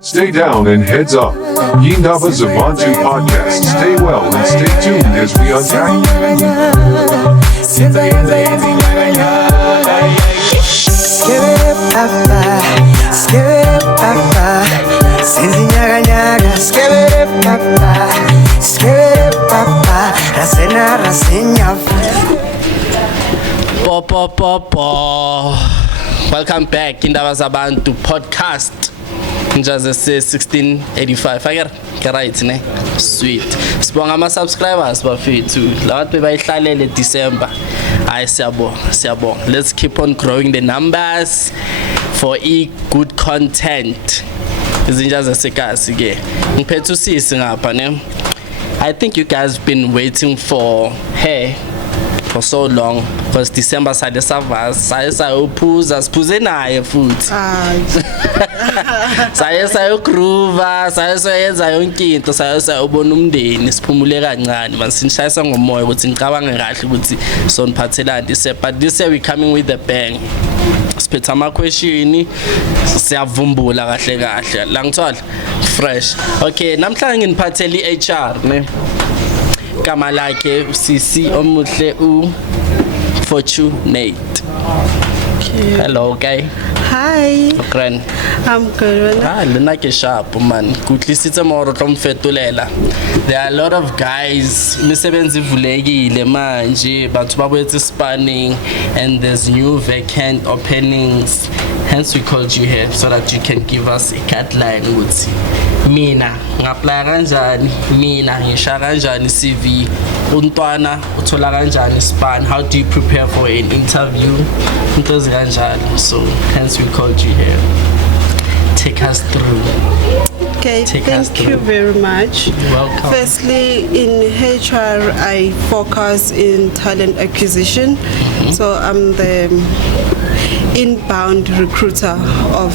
Stay down and heads up. IY'NDABA's Ubuntu podcast. Stay well and stay tuned as we unpack. Welcome back, IY'NDABA podcast. Just 1685. I get right, ne? Sweet. Sibonga ama subscribers bafethu. Labantu bayihlalele December. Hayi siyabonga. Let's keep on growing the numbers for good content. Izinja zasekasi ke. Ngiphethe usisi ngapha ne. I think you guys been waiting for her for so long because December side sayophuza siphuze naye futhi sayogroova sayenza yonke into sayobona umndeni siphumule kancane masinishayisa ngomoya ukuthi ngicabange kahle ukuthi soniphathelani but this year we coming with a bang. Siphethe ama question siyavumbula kahle la ngithola fresh. Okay, namhlanje nginiphathele iHR ne kama lakhe usisi omuhle Fortunate. Okay. Hello, guy. Hi. Okran. I'm good. Lena ke sharp man. Kutlisitse moro tlomfetulela. There are a lot of guys misebenzi ivulekile manje bathu babuyetse spanning and there's new vacant openings. Hence we called you here so that you can give us a guideline ukuthi mina ngapply kanjani, mina ngisha kanjani CV, untwana uthola kanjani span, how do you prepare for an interview, into kanjani. So hence we called you here. Take us through. Okay, thank you very much. You're welcome. Firstly, in HR, I focus in talent acquisition. So I'm the inbound recruiter of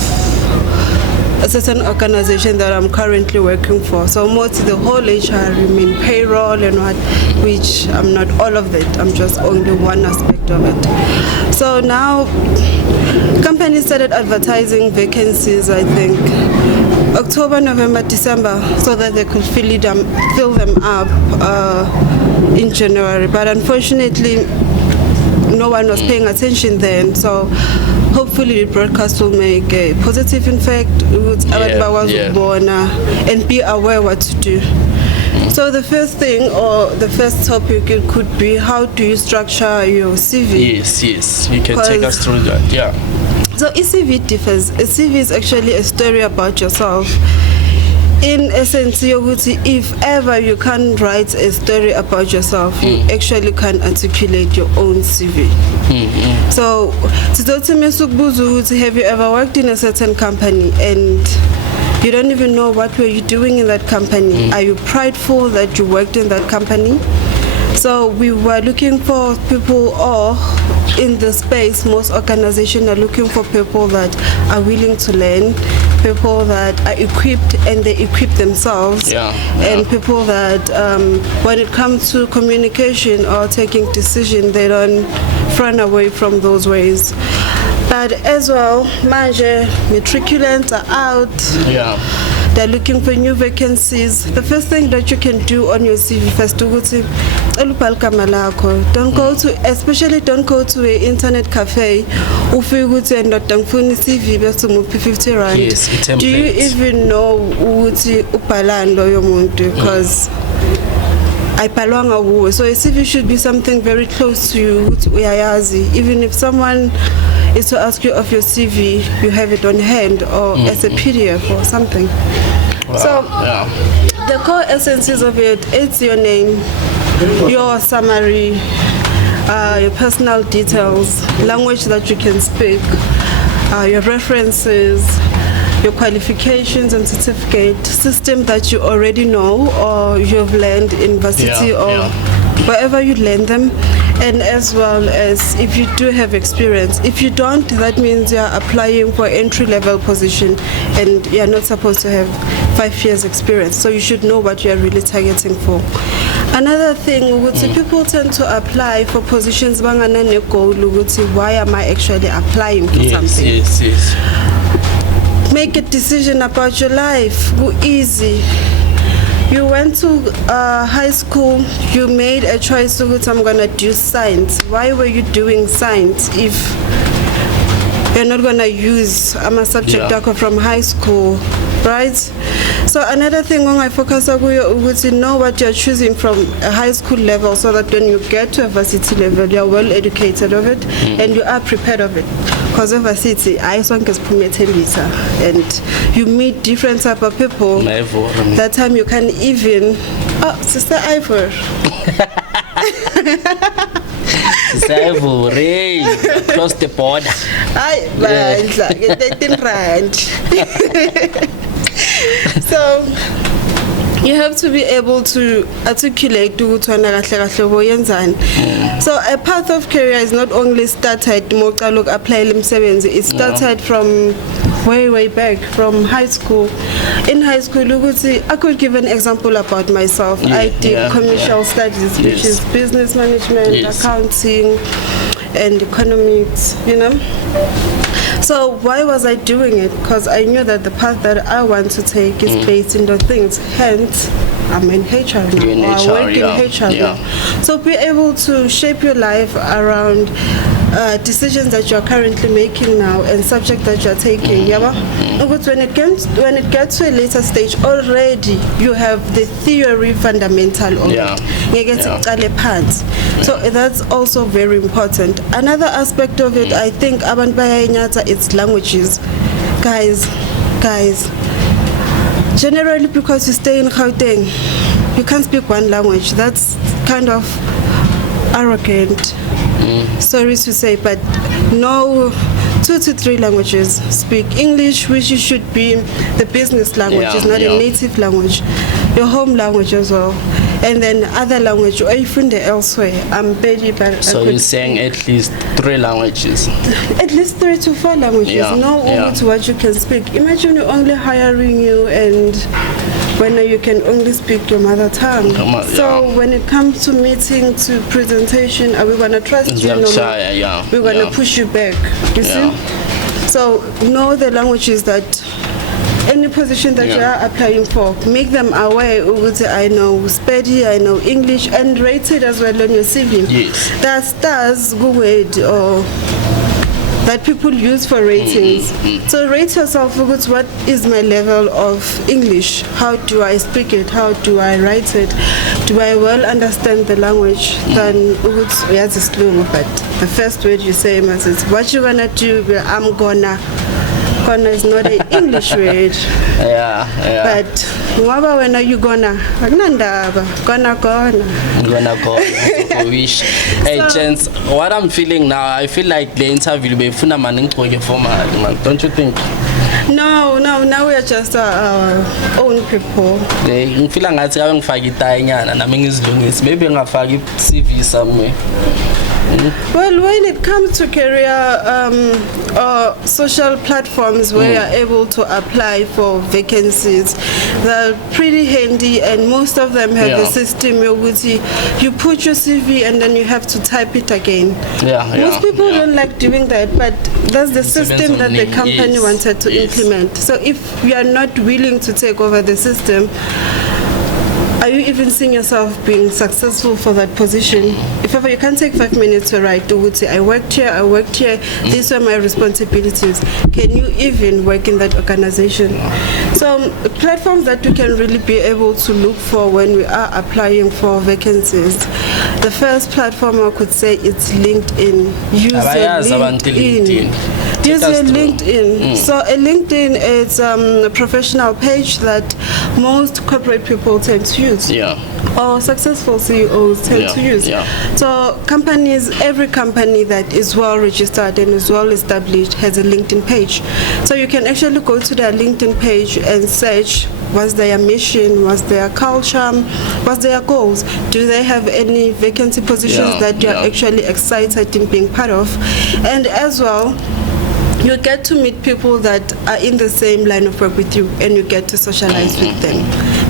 a certain organization that I'm currently working for. So mostly the whole HR, I mean payroll and what, which I'm not all of it. I'm just only one aspect of it. So now companies started advertising vacancies, I think, October, November, December, so that they could fill them up in January. But unfortunately, no one was paying attention then. So hopefully the broadcast will make a positive impact and be aware what to do. So the first thing or the first topic it could be, how do you structure your CV? Yes, you can take us through that. Yeah. So a CV differs. A CV is actually a story about yourself. In essence, if ever you can't write a story about yourself, you actually can articulate your own CV. So, have you ever worked in a certain company and you don't even know what were you doing in that company? Are you prideful that you worked in that company? So we were looking for people, or in the space, most organizations are looking for people that are willing to learn, people that are equipped and they equip themselves, and people that when it comes to communication or taking decision, they don't run away from those ways. But as well, manje matriculants are out. They're looking for new vacancies. The first thing that you can do on your CV first, don't go to an internet cafe. CV 50 rand. Yes, do you even know because so a CV should be something very close to you. Even if someone is to ask you of your CV, you have it on hand or as a PDF or something. Wow. So the core essences of it, it's your name, your summary, your personal details, language that you can speak, your references, your qualifications and certificate, system that you already know or you've learned in varsity or wherever you learn them, and as well as if you do have experience. If you don't, that means you're applying for entry-level position and you're not supposed to have 5 years experience, so you should know what you're really targeting for. Another thing, people tend to apply for positions bangana goal. Why am I actually applying for something? Yes. make a decision about your life. Go easy. You went to high school, you made a choice to I'm gonna do science. Why were you doing science if you're not gonna use a subject from high school, right? So another thing when I focus on you know what you're choosing from a high school level, so that when you get to a varsity level, you're well educated of it and you are prepared of it. Because of varsity, I saw and you meet different type of people. That time you can even Sister Ivor. Ivory, across the border. So you have to be able to articulate so a path of career is not only started it started from way back from high school. In high school, I could give an example about myself. I did commercial studies, which is business management, accounting, and economics, you know. So why was I doing it? Because I knew that the path that I want to take is based in those things. Hence, I'm in HR now. I work in HR now. So be able to shape your life around decisions that you're currently making now and subject that you're taking. But when it gets to a later stage, already you have the theory fundamental of it. So that's also very important. Another aspect of it, I think, it's languages. Guys, generally because you stay in Gauteng, you can't speak one language. That's kind of arrogant. Sorry to say, but no, 2 to 3 languages. Speak English, which should be the business language, it's not a native language, your home language as well. And then other language, or even elsewhere. I'm very bad. So you're saying at least 3 languages? At least 3 to 4 languages. Only to what you can speak. Imagine you're only hiring you and when you can only speak your mother tongue. So when it comes to meeting, to presentation, are we gonna trust you? We're gonna push you back. You see? So know the languages that any position that you are applying for, make them aware. I know Spedi, I know English, and rate it as well on your CV. That stars go with or that people use for ratings. So rate yourself, what is my level of English? How do I speak it? How do I write it? Do I well understand the language? Then but the first word you say is what you gonna do. I'm gonna is not an English word. But when are you gonna wish. Hey, Chance, what I'm feeling now, I feel like the interview will be fundamental format, don't you think? No, now we are just our own people. I feel like I'm maybe I'm CV somewhere. Well, when it comes to career or social platforms where you're able to apply for vacancies, they're pretty handy, and most of them have a system where you put your CV and then you have to type it again. Most people don't like doing that, but that's the system that the company wanted to implement. So if you are not willing to take over the system, are you even seeing yourself being successful for that position? If ever you can take 5 minutes to write, would say, I worked here, these are my responsibilities. Can you even work in that organization? So platforms that we can really be able to look for when we are applying for vacancies. The first platform I could say it's LinkedIn. Use your LinkedIn. So a LinkedIn is a professional page that most corporate people tend to use. Or successful CEOs tend to use. So companies, every company that is well registered and is well established has a LinkedIn page. So you can actually go to their LinkedIn page and search what's their mission, what's their culture, what's their goals. Do they have any vacancy positions that you're actually excited in being part of? And as well, you get to meet people that are in the same line of work with you, and you get to socialize with them.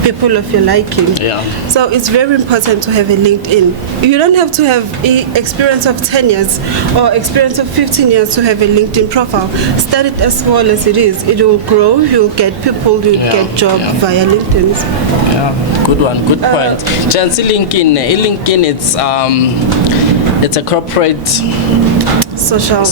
people of your liking. Yeah. So it's very important to have a LinkedIn. You don't have to have an experience of 10 years or experience of 15 years to have a LinkedIn profile. Start it as small as it is. It will grow. You'll get people. You'll get jobs via LinkedIn. Yeah, good one. Good point. Chancy LinkedIn. It's a corporate social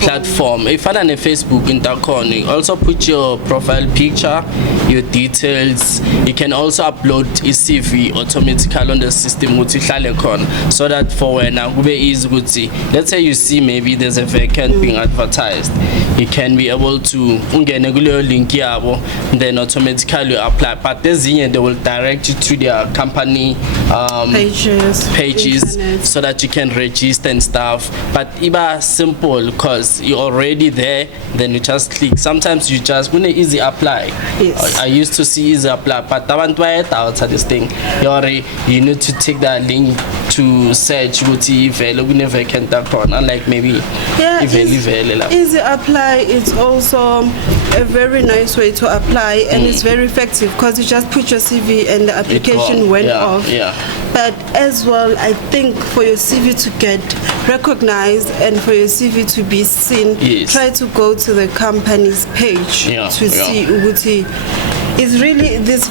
platform. If I on Facebook in Takon, you also put your profile picture, your details. You can also upload a CV automatically on the system so that for when easy. Let's say you see maybe there's a vacant being advertised, you can be able to link then automatically apply. But they will direct you to their company pages so that you can register and stuff. But it's simple because you're already there, then you just click. Sometimes you just easy apply. Yes. I used to see easy apply, but I want to outside this thing. You need to take that link to search if vacant account, unlike maybe easy apply is also a very nice way to apply, and it's very effective because you just put your CV and the application went off. But as well, I think for your CV to get recognized and for your CV to be seen, try to go to the company's page to see Uguti. Is really this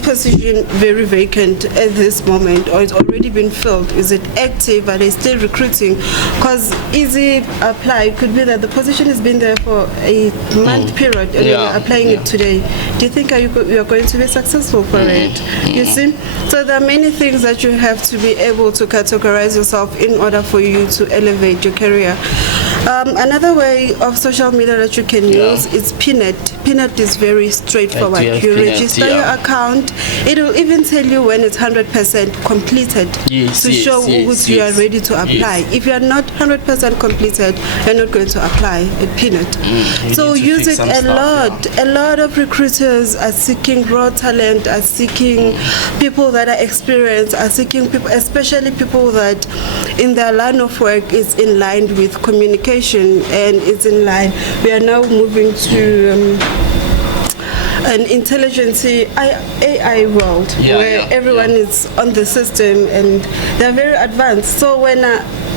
position very vacant at this moment, or it's already been filled? Is it active? Are they still recruiting? Because easy apply could be that the position has been there for a month period and you're applying it today. Do you think you are going to be successful for it? You see? So there are many things that you have to be able to categorize yourself in order for you to elevate your career. Another way of social media that you can use is Pnet. Pnet is very straightforward. You register your account. It will even tell you when it's 100% completed to show you are ready to apply. If you are not 100% completed, you're not going to apply at Pnet. So use it a lot. A lot of recruiters are seeking raw talent, are seeking people that are experienced, are seeking people, especially people that in their line of work is in line with communication and it's in line. We are now moving to an intelligence AI world where everyone is on the system and they're very advanced. So when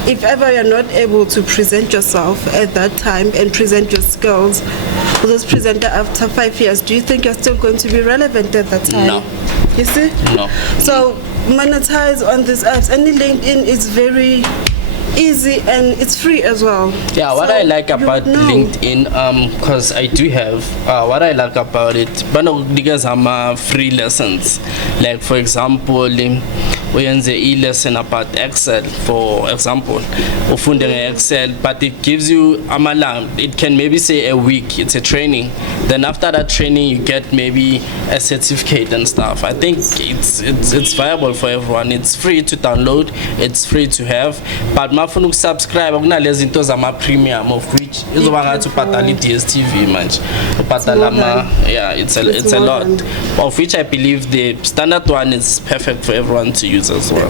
if ever you're not able to present yourself at that time and present your skills, those presenter after 5 years, do you think you're still going to be relevant at that time? No. You see? No. So monetize on these apps. And LinkedIn is very easy and it's free as well. Yeah, what I like about LinkedIn, because I do have what I like about it, but because I'm free lessons. Like for example, uyenze e-lesson about Excel, for example, ufunde Excel, but it gives you it can maybe say a week, it's a training. Then after that training, you get maybe a certificate and stuff. I think it's viable for everyone. It's free to download, it's free to have, but mafuna subscribe kunalezi zinto zama premium, of which izoba ngathi ubhadala i-DStv manje ubhadala it's a lot, of which I believe the standard one is perfect for everyone to use as well.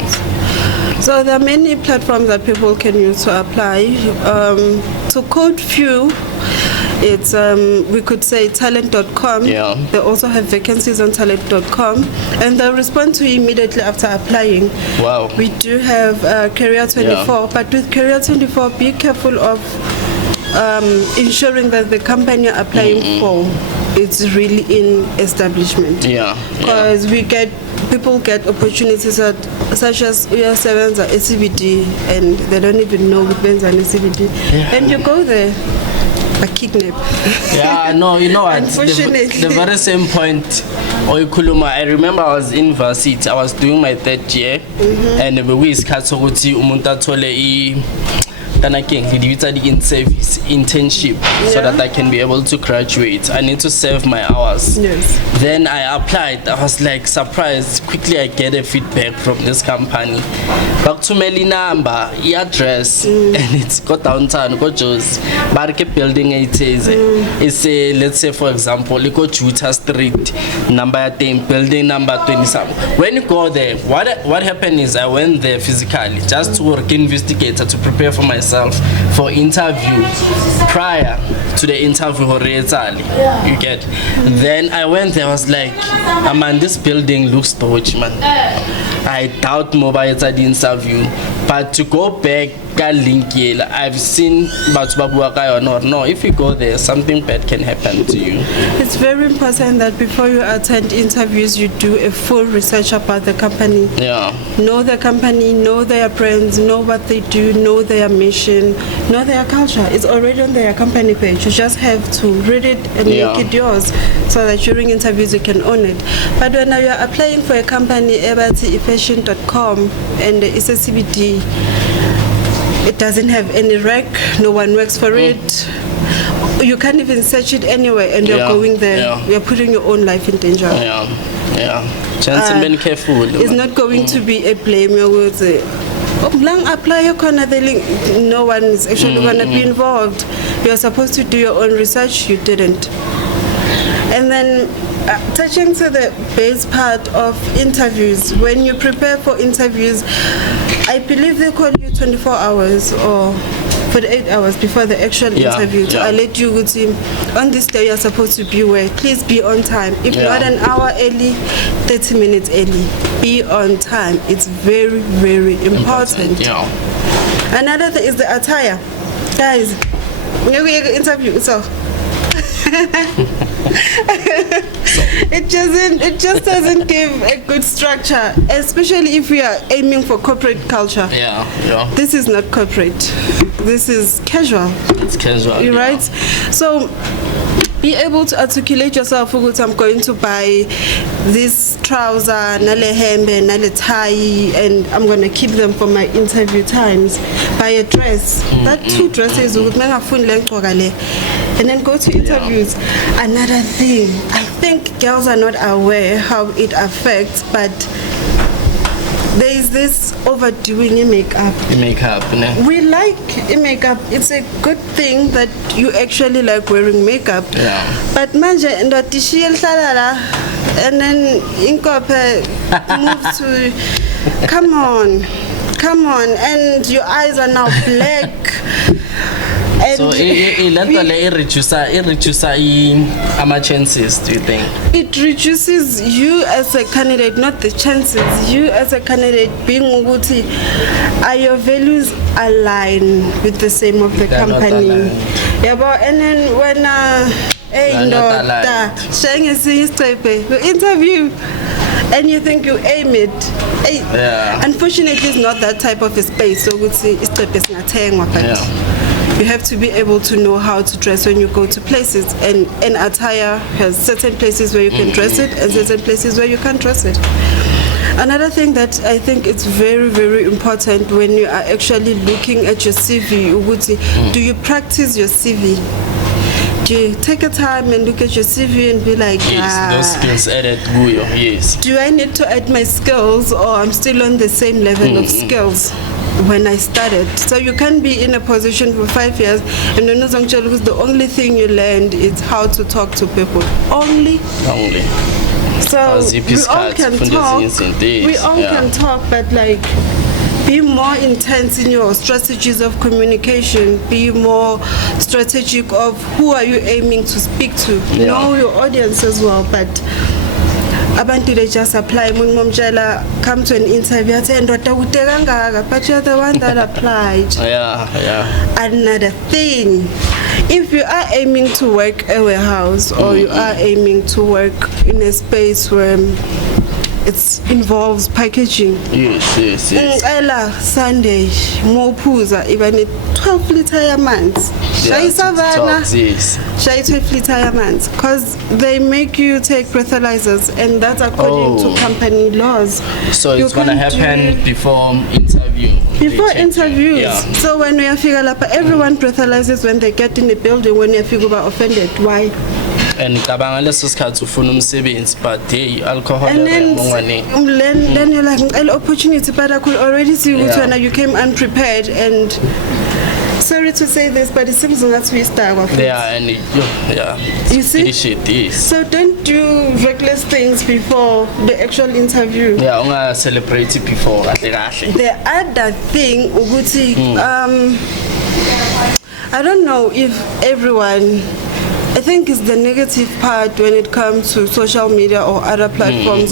So there are many platforms that people can use to apply. To quote few, it's we could say talent.com. They also have vacancies on talent.com and they'll respond to you immediately after applying. Wow. We do have Career24, but with Career24, be careful of ensuring that the company you're applying for it's really in establishment. Because people get opportunities such as uyasebenza eCBD and they don't even know ubenza eCBD, and you go there a kidnap. You know what? Unfortunately. The very same point. I remember I was in varsity. I was doing my 3rd year, and we discussed umuntu athole in-service internship so that I can be able to graduate. I need to save my hours. Then I applied. I was like surprised. Quickly I get a feedback from this company. Back to my number, address, and it's got downtown, got Joe's. Barke building it is. It's a, let's say for example, you go Juta Street, number 10, building number 27. When you go there, what happened is I went there physically just to work investigator to prepare for myself. myself for interview prior to the interview. You get? Then I went there. I was like, man, this building looks dodgy, man. I doubt mobile at the interview, but to go back, I've seen Batsubabuakai or not. No, if you go there, something bad can happen to you. It's very important that before you attend interviews, you do a full research about the company. Yeah. Know the company, know their brands, know what they do, know their mission, know their culture. It's already on their company page. You just have to read it and make it yours, so that during interviews you can own it. But when you are applying for a company, ebatifashion.com, and it's a CBD, it doesn't have any rec, no one works for it. You can't even search it anywhere, and you're going there. You're putting your own life in danger. Chance being careful. It's not going to be a blame. You would say, apply your corner. No one is actually going to be involved. You're supposed to do your own research. You didn't. And then touching to the base part of interviews, when you prepare for interviews, I believe they call you 24 hours or 48 hours before the actual interview to alert you with him on this day you're supposed to be where. Please be on time. If not an hour early, 30 minutes early. Be on time. It's very, very important. Another thing is the attire. Guys, when you interview, so it just doesn't give a good structure, especially if we are aiming for corporate culture. This is not corporate. This is casual. It's casual. You're right. So be able to articulate yourself. I'm going to buy this trouser, nale hembe, nale tie, and I'm going to keep them for my interview times. Buy a dress. That 2 dresses would make a full length, and then go to interviews. Another thing, I think girls are not aware how it affects, but there is this overdoing in makeup. We like makeup. It's a good thing that you actually like wearing makeup. But manje and then inkope moves to come on, and your eyes are now black. And so it reduces our chances, do you think? It reduces you as a candidate, not the chances. You as a candidate being Muguti, are your values aligned with the same of the company? And then when you interview and you think you aim it, unfortunately it's not that type of a space. So we'd say you have to be able to know how to dress when you go to places, and attire has certain places where you can dress it and certain places where you can't dress it. Another thing that I think is very, very important when you are actually looking at your CV, do you practice your CV? Do you take a time and look at your CV and be like, those skills added, yes. Do I need to add my skills, or I'm still on the same level of skills when I started? So you can't be in a position for 5 years and then the only thing you learned is how to talk to people. Only. So we all can talk. Can talk, but like, be more intense in your strategies of communication. Be more strategic of who are you aiming to speak to. Know your audience as well. But abantu, they just apply. Come to an interview and but you're the one that applied. Another thing, if you are aiming to work a warehouse, or you are aiming to work in a space where it involves packaging. Yes. Sunday, more pooza, even a 12-liter months. Shy 12-liter months, because they make you take breathalyzers, and that's according to company laws. So it's gonna happen before interview. Before interviews. So when we are figuring out, everyone breathalyzers when they get in the building. When you figure about offended, why? And but alcohol, and then you're like, an opportunity, but I could already see which one you came unprepared. And sorry to say this, but it seems that we start off. You see? So don't do reckless things before the actual interview. Celebrate it before. The other thing, I don't know if everyone, I think it's the negative part when it comes to social media or other platforms.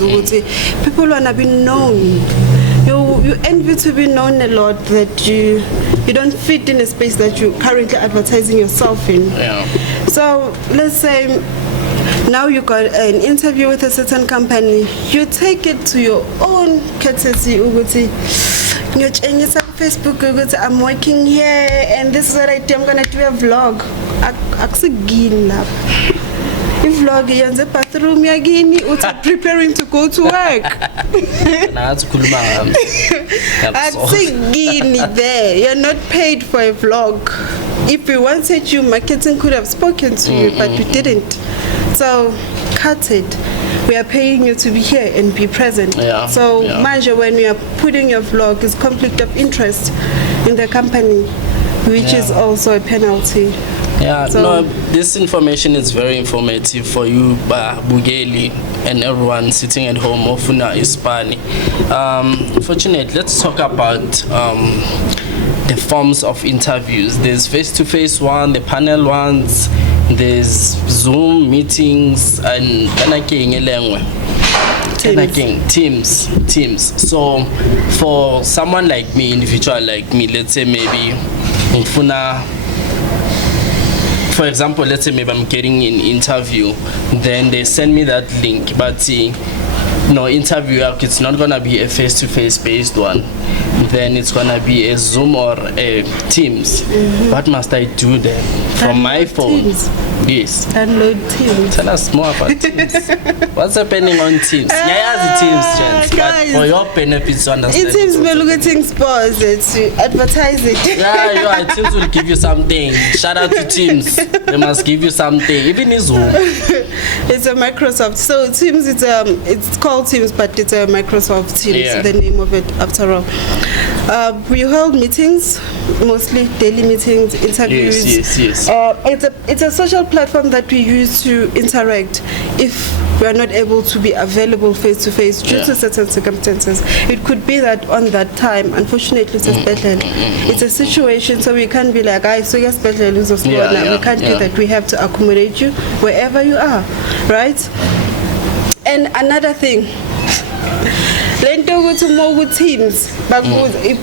People want to be known. You envy to be known a lot, that you don't fit in a space that you're currently advertising yourself in. Yeah. So let's say now you got an interview with a certain company, you take it to your own courtesy. Facebook, I'm working here and this is what I do. I'm gonna do a vlog. Vlog in the bathroom preparing to go to work. There, you're not paid for a vlog. If we wanted you, marketing could have spoken to you, but we didn't. So cut it. We are paying you to be here and be present. So manje, when you are putting your vlog, is conflict of interest in the company, which is also a penalty. Yeah, so, no, this information is very informative for you, Bugeli, and everyone sitting at home. Ofuna Ispani. Fortunately, let's talk about the forms of interviews. There's face-to-face one, the panel ones, there's Zoom meetings, and Teams. So, for someone like me, individual like me, let's say maybe Ofuna. For example, let's say maybe I'm getting an interview, then they send me that link, but no interview, it's not gonna be a face-to-face based one, then it's gonna be a Zoom or a Teams. What must I do then from my phone? Teams. Yes. Download Teams. Tell us more about Teams. What's happening on Teams? The Teams, gents, but for your benefits to understand. It seems we're looking sports to advertise it. Yeah, Teams will give you something. Shout out to Teams. They must give you something. Even in Zoom. It's a Microsoft. So Teams, it's called Teams, but it's a Microsoft Teams, the name of it after all. We hold meetings, mostly daily meetings, interviews. Yes. It's a social platform that we use to interact if we are not able to be available face to face due to certain circumstances. It could be that on that time, unfortunately, it's a special. It's a situation, so we can't be like, we can't do that. We have to accommodate you wherever you are, right? And another thing, Teams, but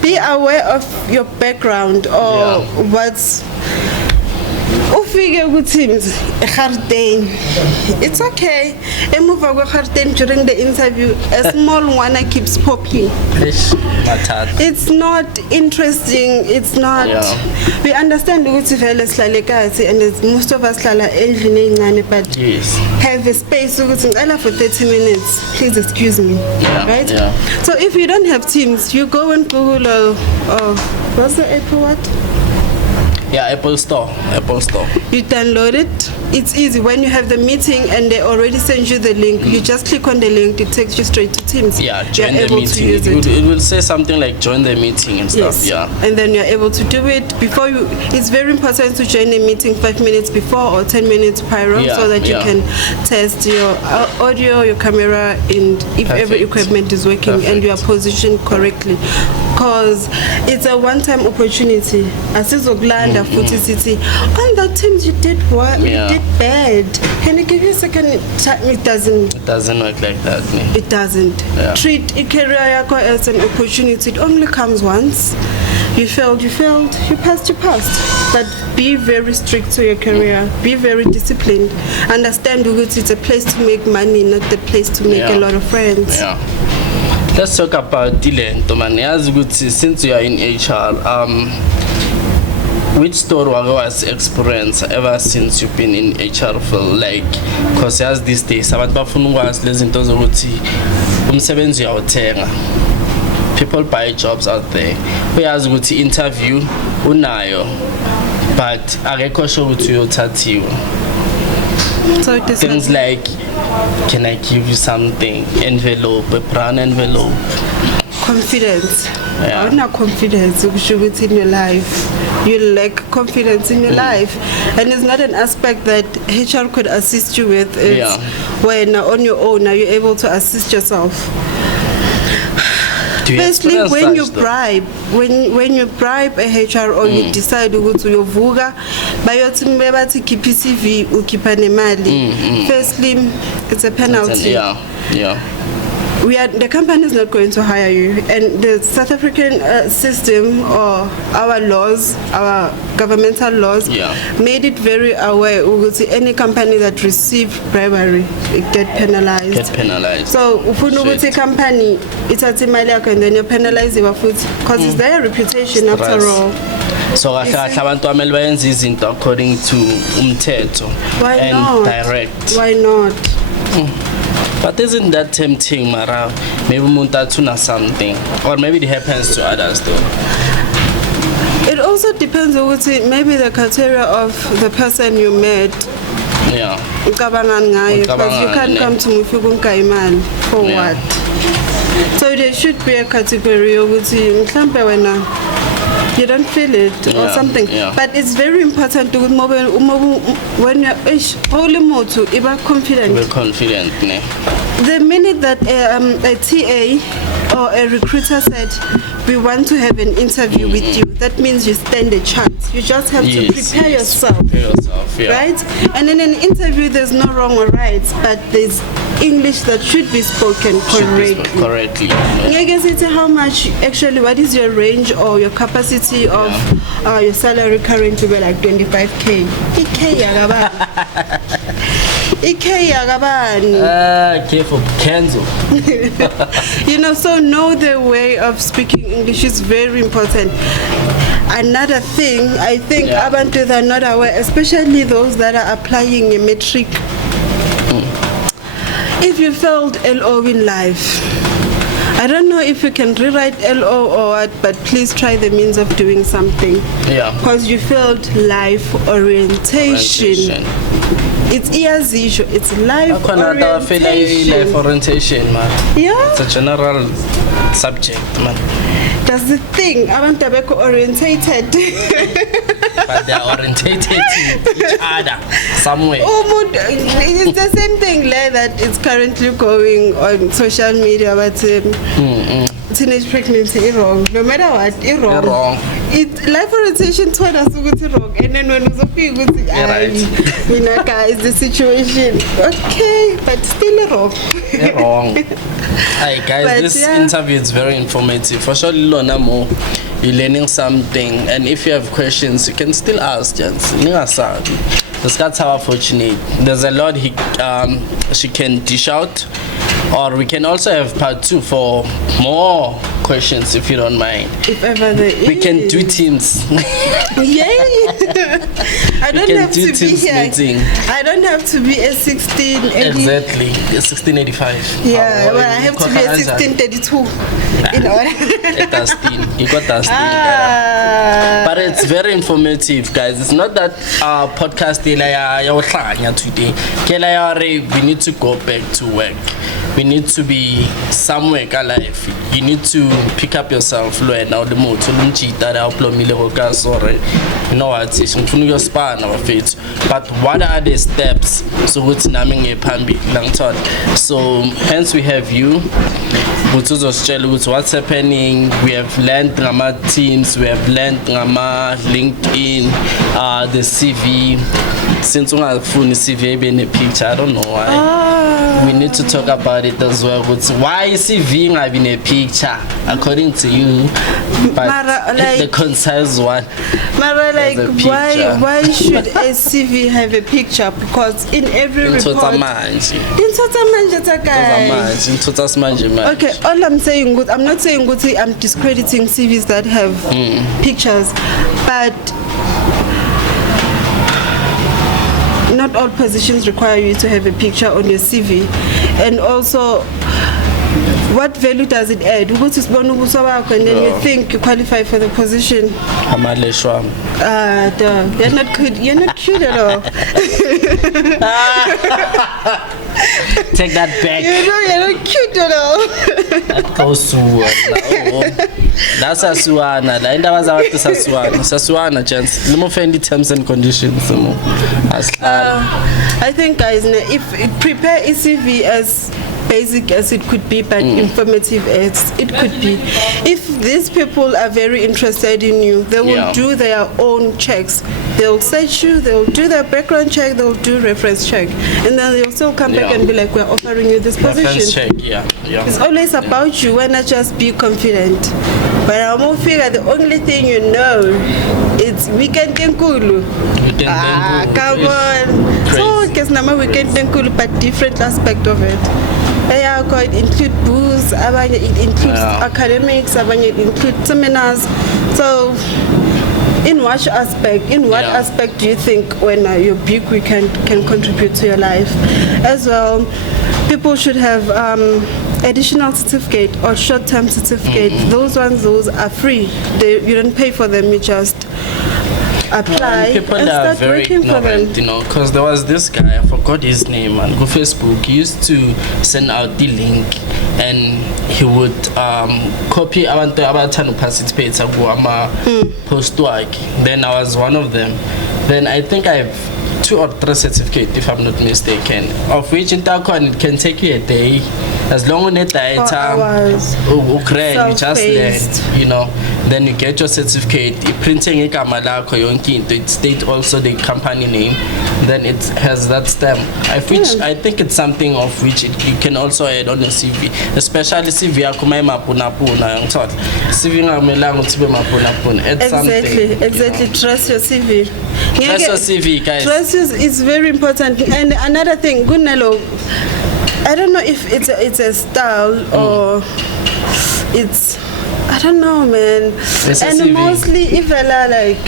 be aware of your background or what's Teams. It's okay. During the interview, a small one keeps popping. It's not interesting. It's not. We understand and most of us but have a space for 30 minutes. Please excuse me. Right? So if you don't have Teams, you go and Google what's the Apple what? Apple Store. You download it. It's easy. When you have the meeting and they already send you the link, you just click on the link. It takes you straight to Teams. Join the meeting. It will say something like join the meeting and stuff. And then you're able to do it before you. It's very important to join a meeting 5 minutes before or 10 minutes prior, so that you can test your audio, your camera, and if every equipment is working and you are positioned correctly. Because it's a one-time opportunity. On that Teams you did what? You did bad. Can I give you a second? It doesn't work like that. It doesn't. Treat a career as an opportunity. It only comes once. You failed, you passed. But be very strict to your career. Be very disciplined. Understand it's a place to make money, not the place to make a lot of friends. Let's talk about Dylan. Since you are in HR, which story was experience ever since you've been in HR field? Like, because as these days, people buy jobs out there. We ask you to interview, unayo, but I sure to your tattoo. So things like, can I give you something? Envelope, a brown envelope. Confidence. Not confidence in your life. You lack confidence in your life, and it's not an aspect that HR could assist you with. It's when on your own are you able to assist yourself. Firstly, when you such, though? bribe, when you bribe a HR or you decide ukuthi uyovuka bayothi bathi khipha CV ukhipha nemali. Firstly, it's a penalty. Yeah. The company is not going to hire you, and the South African system or our laws, our governmental laws, made it very aware ukuthi any company that receive bribery get penalized. So if you know ukuthi company ithatha imali yakho and then you penalize futhi because it's their reputation after all. So abantu amele bayenze izinto according to umthetho and direct. Why not? But isn't that tempting, Mara? Maybe umuntu tuna something, or maybe it happens to others though. It also depends on maybe the criteria of the person you met. Yeah. Because you can't come to Mufugumka Iman for what? So there should be a category of you don't feel it or something. But it's very important to when you're holy moto, confident. Be confident, ne? The minute that a TA or a recruiter said, we want to have an interview with you, that means you stand a chance. You just have to prepare yourself. Right? And in an interview, there's no wrong or right, but there's English that should be spoken correctly. I guess it's how much, actually, what is your range or your capacity of your salary currently? Be like 25K. Careful, Kenzo. So know the way of speaking English is very important. Another thing, I think abantu are not aware, especially those that are applying a metric. If you failed LO in life, I don't know if you can rewrite LO or what, but please try the means of doing something. Because you failed life orientation. It's EASISHO, it's life orientation. Life orientation, man. Yeah. It's a general subject, man. That's the thing. Abantu abekho orientated. But they are orientated to each other somewhere. It's the same thing like that is currently going on social media, but teenage pregnancy is wrong. No matter what, it's wrong. Life orientation told us it's wrong. And then when it's guys, the situation. Okay, but still wrong. Wrong. Hi guys, but this interview is very informative. For sure, you're learning something, and if you have questions, you can still ask. That's how fortunate. There's a lot she can dish out, or we can also have part 2 for more questions if you don't mind. If ever there is. We can do teams. I don't have to be here. Meeting. I don't have to be a 1680. Exactly, a 1685. Yeah, well, I have to be a 1632 in order. You got that. But it's very informative, guys. It's not that our podcast today. We need to go back to work. We need to be somewhere alive. You need to pick up yourself. Now the motor, you know what? But what are the steps? So what's naming a pambi long term? So hence we have you. What's happening? We have learned Ngama Teams. We have learned Ngama LinkedIn. The CV. Since we have phone CV in a picture, I don't know why. We need to talk about it as well. Why is CV in a picture, according to you? But Mara, like, the concise one. Mara, like, why should a CV have a picture? Because in every report. Okay, all I'm saying, I'm not saying I'm discrediting CVs that have pictures, but not all positions require you to have a picture on your CV. And also, what value does it add? And then you think you qualify for the position. You're not good. You're not cute at all. Take that back. You're not cute at all. That goes to that's a suana. The end of the Sasuana chance. No offended terms and conditions. I think, guys, if prepare a CV as basic as it could be, but informative as it could be. If these people are very interested in you, they will do their own checks. They'll search you, they'll do their background check, they'll do reference check, and then they'll still come back and be like, we're offering you this position. Reference check, It's always about you. Why not just be confident? But I won't figure the only thing you know is weekend tenkulu. Come on. So guess nama weekend tenkulu, but different aspect of it. It includes booze, it includes academics, it includes seminars. So in what aspect do you think when your big weekend can contribute to your life? As well, people should have additional certificate or short-term certificate. Those are free. You don't pay for them, you just apply people and are start very working for them. ignorant, because there was this guy, I forgot his name, and go Facebook, he used to send out the link and he would copy abantu abathanda participate kuma post work. Then I was one of them. Then I think I have 2 or 3 certificates, if I'm not mistaken, of which in Takon it can take you a day, as long as you just learn, then you get your certificate, printing it state also the company name, then it has that stamp, I think it's something of which you can also add on a CV, especially CV Exactly. Trust your CV. Trust your CV, guys. Trust is very important. And another thing, Gunelo, I don't know if it's a style or it's, I don't know, man. And mostly if like,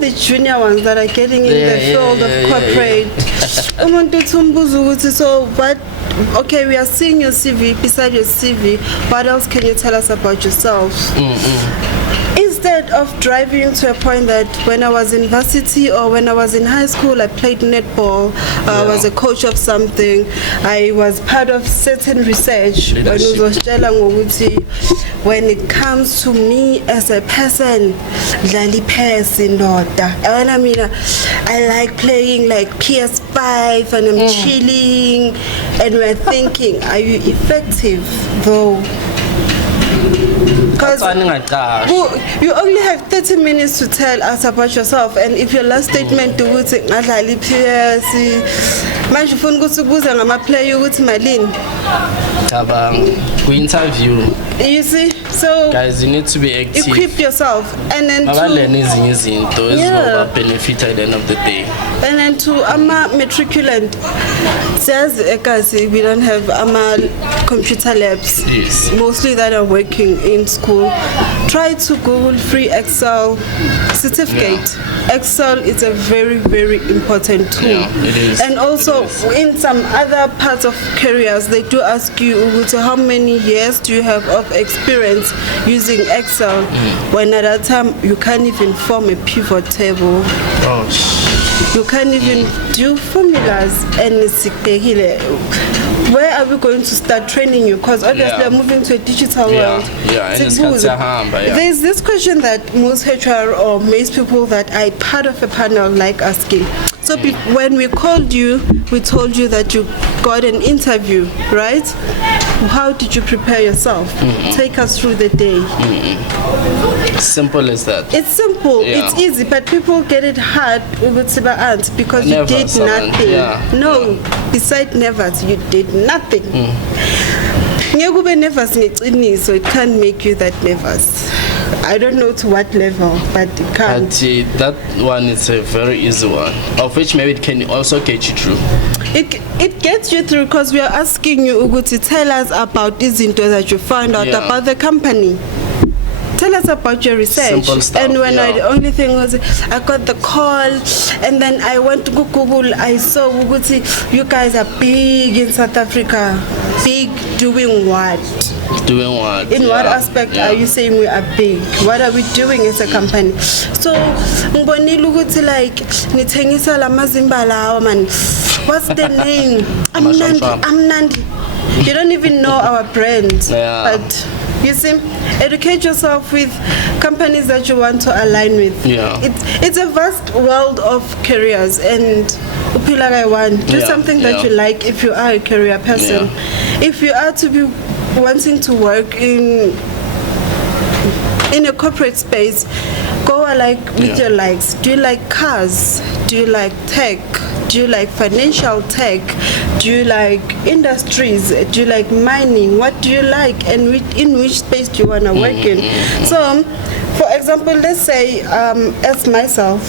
the junior ones that are getting in the field of corporate. So what? Okay, we are seeing your CV. Beside your CV, what else can you tell us about yourself? Instead of driving to a point that when I was in varsity or when I was in high school, I played netball, I was a coach of something, I was part of certain research. When it comes to me as a person, I like playing like PS5 and I'm chilling, and we're thinking, are you effective though? Because you only have 30 minutes to tell us about yourself, and if your last statement to ngadlala PS manje ufuna ukuthi ubuze ngama-player ukuthi malini interview. You see, so guys, you need to be active, equip yourself, and then benefit at the end of the day. And then to matriculant, says we don't have computer labs. Yes. Mostly that are working in school. Try to Google free Excel certificate. Excel is a very, very important tool. It is. And also in some other parts of careers, they do ask you how many years do you have of experience using Excel. When at that time you can't even form a pivot table. You can't even do formulas, and where are we going to start training you? Because obviously we're moving to a digital world. There's this question that most HR or most people that are part of a panel like asking. So when we called you, we told you that you got an interview, right? How did you prepare yourself? Take us through the day. Simple as that. It's simple, it's easy, but people get it hard because you did nothing. No, besides never, you did nothing. So it can't make you that nervous. I don't know to what level, but it can't. But that one is a very easy one, of which maybe it can also get you through. It gets you through because we are asking you, Ugu, to tell us about these into that you found out about the company. Tell us about your research. Stuff, and when the only thing was, I got the call, and then I went to Google. I saw you guys are big in South Africa. Big doing what? Doing what? In what aspect are you saying we are big? What are we doing as a company? So, like, nithengisa la mazimba lawa man. What's the name? I'm Nandi. You don't even know our brand, but you see, educate yourself with companies that you want to align with. It's a vast world of careers, and uphila kayi-one. Do Yeah, something that yeah. you like if you are a career person. If you are to be wanting to work in a corporate space, go like with your likes. Do you like cars? Do you like tech? Do you like financial tech? Do you like industries? Do you like mining? What do you like, and in which space do you want to work in? So, for example, let's say as myself,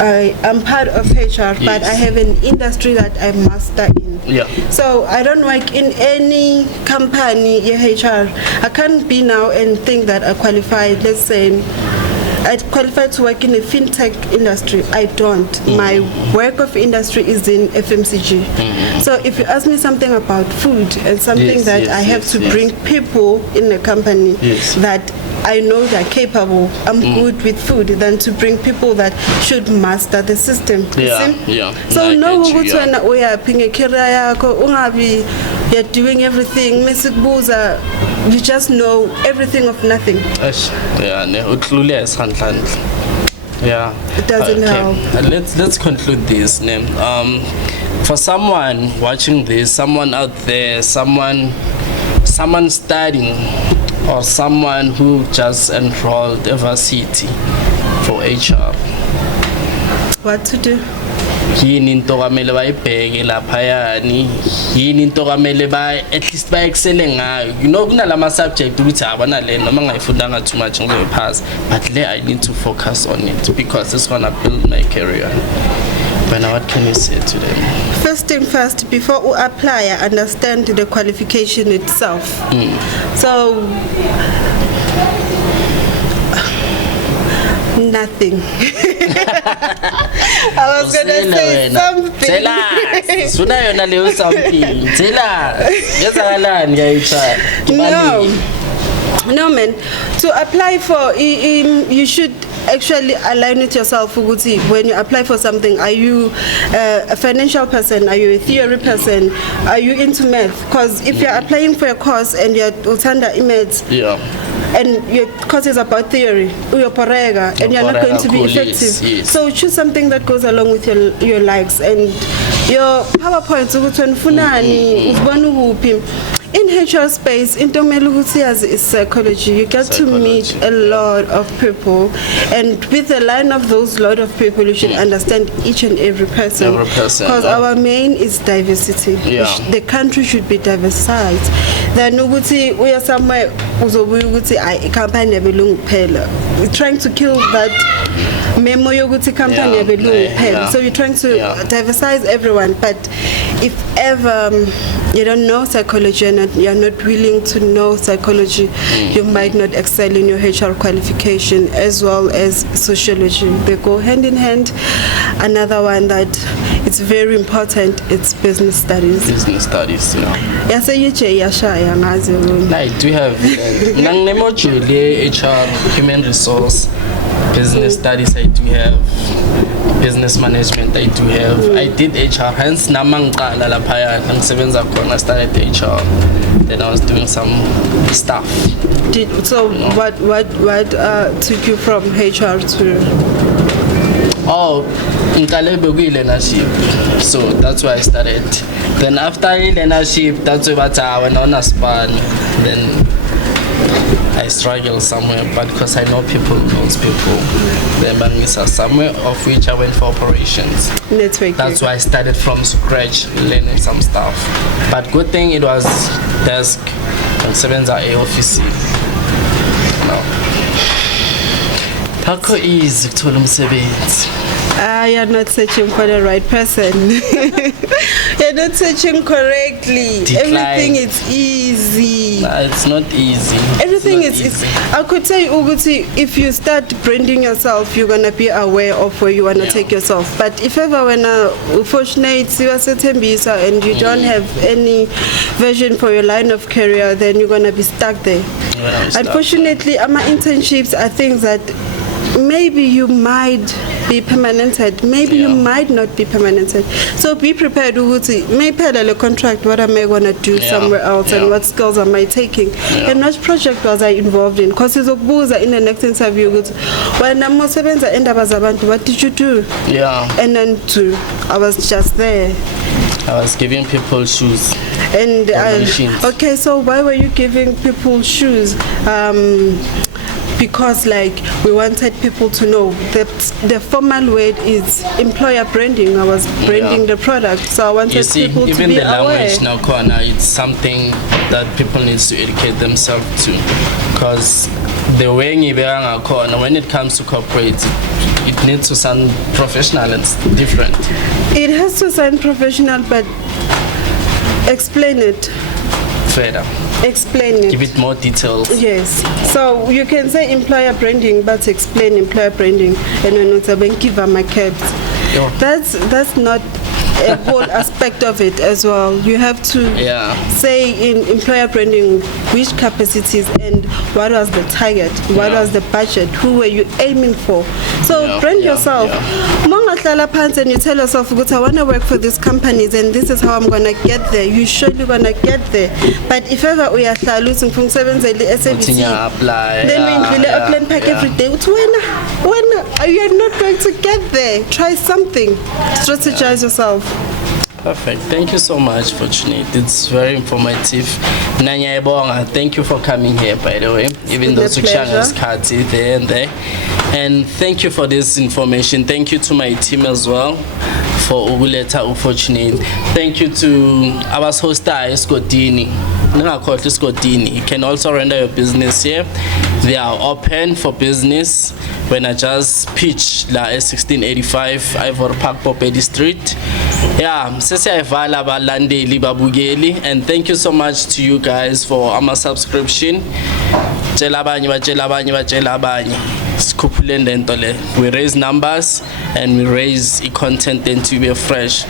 I am part of HR, but I have an industry that I master in. Yeah. So I don't work in any company HR. I can't be now and think that I qualified. Let's say I qualified to work in the fintech industry. I don't. My work of industry is in FMCG. So if you ask me something about food and something that I have to bring people in the company that I know they're capable, I'm good with food, than to bring people that should master the system. So no, we are ping a career, you're doing everything, you just know everything of nothing. It doesn't help. Let's conclude this. For someone watching this, someone out there, someone studying, or someone who just enrolled varsity for HR, what to do? yini into kamele bayibheke laphayani, yini into kamele at least excelle ngayo. You know, kunalama subject ukuthi abana le noma ngayifundanga too much ngizoyipass, but le I need to focus on it because it's gonna build my career. But what can you say to them? First thing first, before you apply, understand the qualification itself. So nothing. I was gonna say something. No man, to apply for you should actually align with yourself. When you apply for something, are you a financial person? Are you a theory person? Are you into math? Because if you're applying for a course and you're utanda maths, and your course is about theory, and you're not going to be effective. So choose something that goes along with your likes and your PowerPoint. In HR space, in is psychology. You get to meet a lot of people, and with the line of those lot of people, you should understand each and every person. Because our main is diversity. The country should be diversified. Then we are somewhere. We're trying to kill that memo yoguti company. So you're trying to diversify everyone. But if ever you don't know psychology and you're not willing to know psychology, you might not excel in your HR qualification as well as sociology. They go hand in hand. Another one that it's very important, it's business studies. Business studies, I do have HR, human resource, business studies. I do have business management. I do have. I did HR. Hence, I started HR. Then I was doing some stuff. What took you from HR to? Leadership. So that's why I started. Then after leadership, that's why I went on a span. Then I struggle somewhere, but because I know people knows people. Then Bangisa somewhere, of which I went for operations. Networking. That's why I started from scratch, learning some stuff. But good thing it was desk and 7 a office. How easy to you're not searching for the right person. You're not searching correctly. Decline. Everything is easy. Nah, it's not easy. Everything is easy. I could say, Uguti, if you start branding yourself, you're gonna be aware of where you wanna take yourself. But if ever when fortunate you are certain visa and you don't have any vision for your line of career, then you're gonna be stuck there. Unfortunately, my internships are things that maybe you might be permanented, maybe you might not be permanented. So be prepared ukuthi mayphela le contract, what am I going to do somewhere else, and what skills am I taking, and what project was I involved in, because izokubuza in the next interview ukuthi wena mosebenza endaba zabantu, what did you do? And then I was just there. I was giving people shoes. And okay, so why were you giving people shoes? Because like we wanted people to know that the formal word is employer branding. I was branding the product, so I wanted people to be aware. Even the language now, corner, it's something that people need to educate themselves to, because the way when it comes to corporate, it needs to sound professional and different. It has to sound professional, but explain it. Further. Explain it. Give it more details. Yes. So you can say employer branding, but explain employer branding. And when give my caps. That's not a whole aspect of it as well. You have to say in employer branding which capacities and what was the target, what was the budget, who were you aiming for. So brand yourself. And you tell yourself, I want to work for these companies and this is how I'm going to get there. You're surely going to get there. But if ever we are losing from 7 then we apply pack every day. When you are not going to get there, try something. Strategize yourself. Perfect. Thank you so much for tuning in. It's very informative. Nanya Ebonga, thank you for coming here, by the way. Even though Sukshanga's cards there and there. And thank you for this information. Thank you to my team as well for Uguleta Ufortunate. Thank you to our host, Scotini. You can also render your business here. They are open for business. When I just pitch la S1685 Ivory Park Popedi Street. And thank you so much to you guys for our subscription. We raise numbers and we raise content and to be fresh.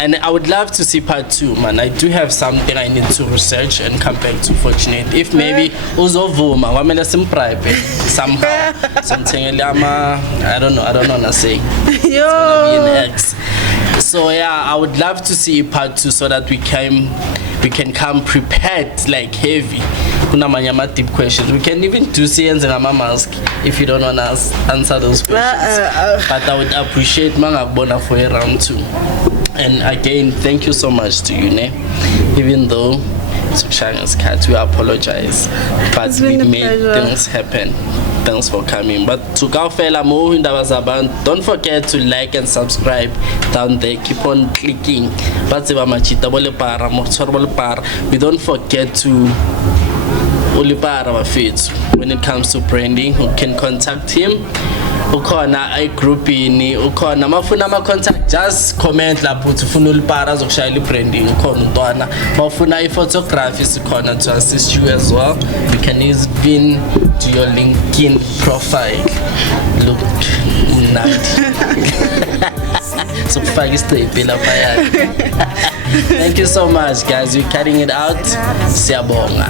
And I would love to see part 2, man. I do have something I need to research and come back to Fortunate. If maybe uzovuma, wamela sim private somehow. Something I don't know what to say. It's gonna be an X. So I would love to see part 2 so that we can come prepared, like heavy. Kuna deep questions. We can even do science and mask if you don't want to answer those questions. But I would appreciate Mangabona for a round 2. And again, thank you so much to you, ne? Even though it's Shanga's cat, we apologize. But we made things happen. Thanks for coming. But to Kaufela Mo IY'NDABA Zabantu, don't forget to like and subscribe down there. Keep on clicking. We don't forget to when it comes to branding. Who can contact him? Ukona I group ini ukona mafuna ma contact, just comment lapho uthi ufuna ulipara zokushayela branding ukhona untwana mafuna photography sikhona to assist you as well. You can even do your LinkedIn profile look nice. So fake stay lapha yakhe. Thank you so much guys, you're carrying it out. Siyabonga.